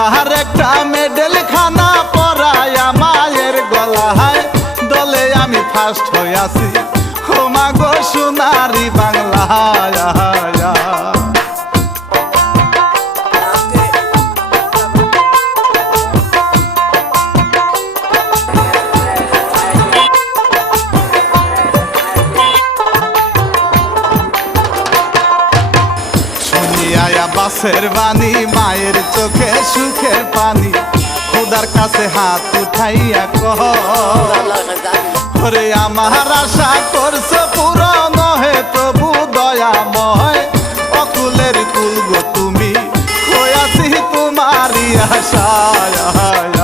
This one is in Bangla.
সোনার একটা মেডেল খানা পরায়া মায়ের গলায় দলে আমি ফার্স্ট হইয়াছি ও মা গো সোনারি বাংলা। বাসের বাণী মায়ের চোখে সুখের পানি খোদার কাছে হাত উঠাইয়া কহ ওরে আমার আশা করছে পূরণ হে প্রভু দয়াময় অকুলের কুল গো তুমি হইয়াছি তোমারই আশায়।